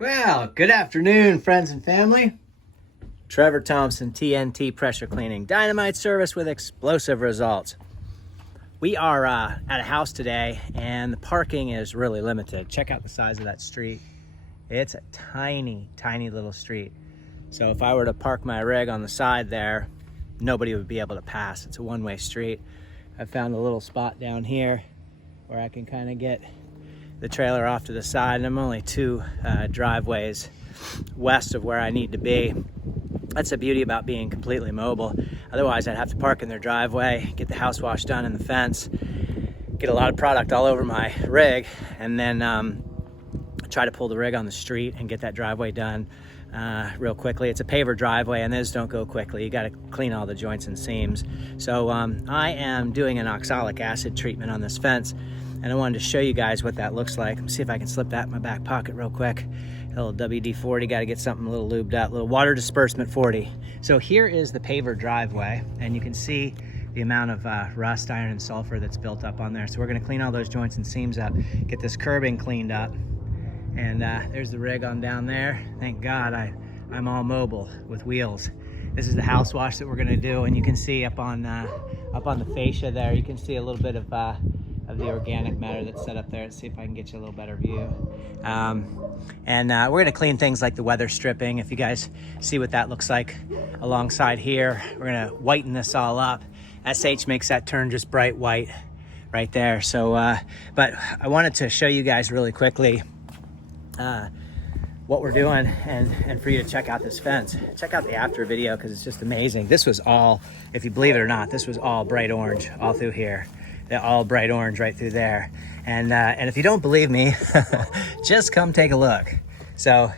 Well, good afternoon, friends and family. Trevor Thompson, TNT Pressure Cleaning, dynamite service with explosive results. We are at a house today and the parking is really limited. Check out the size of that street. It's a tiny, tiny little street. So if I were to park my rig on the side there, nobody would be able to pass. It's a one-way street. I found a little spot down here where I can kind of get the trailer off to the side, and I'm only two driveways west of where I need to be. That's the beauty about being completely mobile. Otherwise, I'd have to park in their driveway, get the house wash done in the fence, get a lot of product all over my rig, and then try to pull the rig on the street and get that driveway done real quickly. It's a paver driveway, and those don't go quickly. You got to clean all the joints and seams. So I am doing an oxalic acid treatment on this fence, and I wanted to show you guys what that looks like. Let me see if I can slip that in my back pocket real quick. A little WD-40, got to get something a little lubed up, a little water disbursement 40. So here is the paver driveway, and you can see the amount of rust, iron, and sulfur that's built up on there. So we're going to clean all those joints and seams up, get this curbing cleaned up, and there's the rig on down there. Thank God I'm all mobile with wheels. This is the house wash that we're going to do, and you can see up on the fascia there, you can see a little bit of the organic matter that's set up there. Let's see if I can get you a little better view. We're going to clean things like the weather stripping. If you guys see what that looks like alongside here, we're going to whiten this all up. SH makes that turn just bright white right there. So, but I wanted to show you guys really quickly what we're doing and for you to check out this fence. Check out the after video because it's just amazing. This was all, if you believe it or not, this was all bright orange all through here. They're all bright orange right through there. And if you don't believe me, just come take a look. So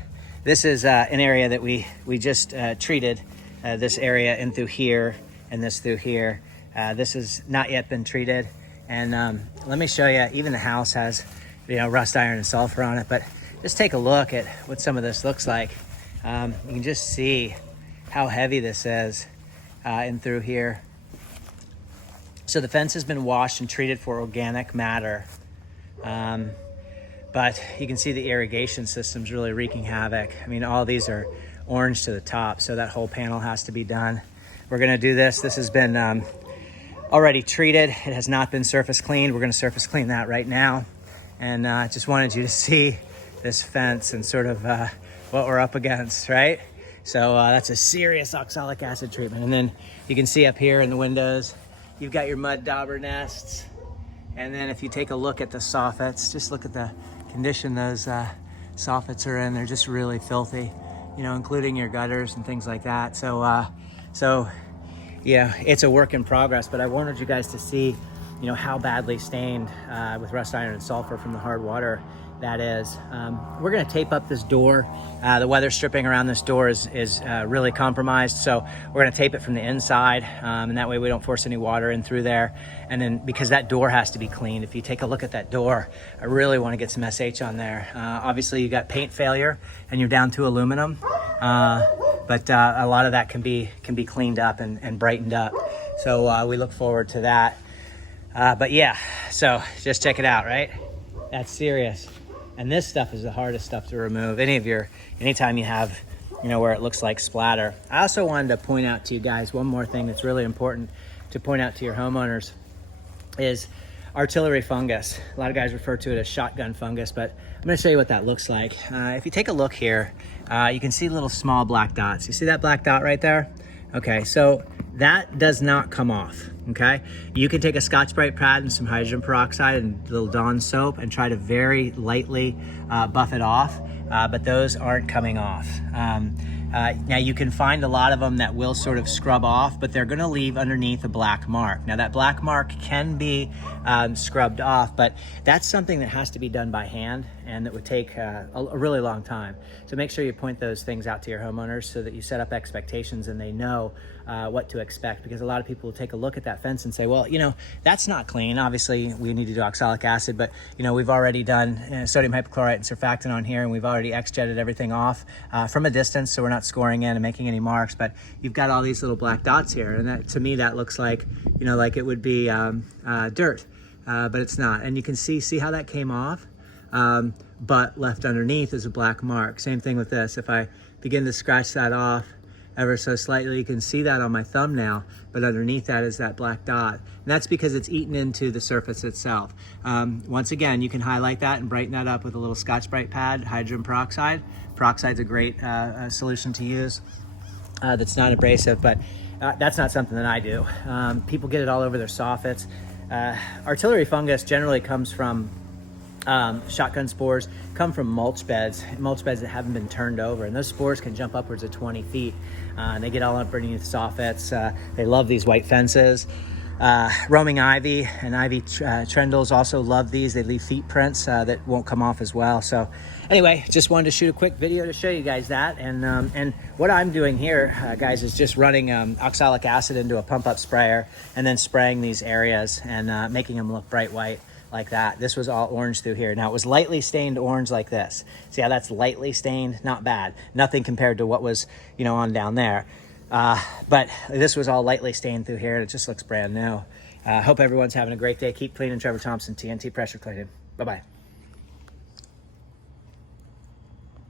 this is an area that we just treated, this area in through here and this through here. This has not yet been treated. And let me show you, even the house has, rust, iron, and sulfur on it, but just take a look at what some of this looks like. You can just see how heavy this is in through here. So the fence has been washed and treated for organic matter. But you can see the irrigation system's really wreaking havoc. I mean, all these are orange to the top, so that whole panel has to be done. We're gonna do this. This has been already treated. It has not been surface cleaned. We're gonna surface clean that right now. And just wanted you to see this fence and sort of what we're up against, right? So that's a serious oxalic acid treatment. And then you can see up here in the windows, you've got your mud dauber nests. And then if you take a look at the soffits, just look at the condition those soffits are in. They're just really filthy, including your gutters and things like that. So yeah, it's a work in progress, but I wanted you guys to see, how badly stained with rust, iron, and sulfur from the hard water that is. We're gonna tape up this door. The weather stripping around this door is really compromised, so we're gonna tape it from the inside, and that way we don't force any water in through there. And then because that door has to be cleaned, if you take a look at that door, I really wanna get some SH on there. Obviously you got paint failure and you're down to aluminum, but a lot of that can be cleaned up and brightened up. So we look forward to that. But yeah, so just check it out, right? That's serious. And this stuff is the hardest stuff to remove. Anytime you have, where it looks like splatter. I also wanted to point out to you guys one more thing that's really important to point out to your homeowners is artillery fungus. A lot of guys refer to it as shotgun fungus, but I'm gonna show you what that looks like. If you take a look here, you can see little small black dots. You see that black dot right there? Okay, so that does not come off, okay? You can take a Scotch-Brite pad and some hydrogen peroxide and a little Dawn soap and try to very lightly buff it off, but those aren't coming off. Now you can find a lot of them that will sort of scrub off, but they're gonna leave underneath a black mark. Now that black mark can be scrubbed off, but that's something that has to be done by hand and that would take a really long time. So make sure you point those things out to your homeowners so that you set up expectations and they know what to expect, because a lot of people will take a look at that fence and say, well, that's not clean. Obviously we need to do oxalic acid, but we've already done sodium hypochlorite and surfactant on here, and we've already X-jetted everything off from a distance, so we're not scoring in and making any marks, but you've got all these little black dots here, and that, to me, that looks like, like it would be dirt, but it's not. And you can see how that came off. but left underneath is a black mark. Same thing with this. If I begin to scratch that off ever so slightly, you can see that on my thumb now, but underneath that is that black dot. And that's because it's eaten into the surface itself. Once again, you can highlight that and brighten that up with a little Scotch-Brite pad, hydrogen peroxide. Peroxide's a great solution to use that's not abrasive, but that's not something that I do. People get it all over their soffits. Artillery fungus generally comes from shotgun spores, come from mulch beds that haven't been turned over, and those spores can jump upwards of 20 feet. And they get all underneath soffits. They love these white fences. Roaming ivy and ivy trendles also love these. They leave feet prints that won't come off as well. So anyway, just wanted to shoot a quick video to show you guys that. And what I'm doing here, guys, is just running oxalic acid into a pump up sprayer and then spraying these areas and making them look bright white like that. This was all orange through here. Now it was lightly stained orange like this. See how that's lightly stained? Not bad. Nothing compared to what was, on down there. But this was all lightly stained through here and it just looks brand new. Hope everyone's having a great day. Keep cleaning. Trevor Thompson, TNT Pressure Cleaning. Bye-bye.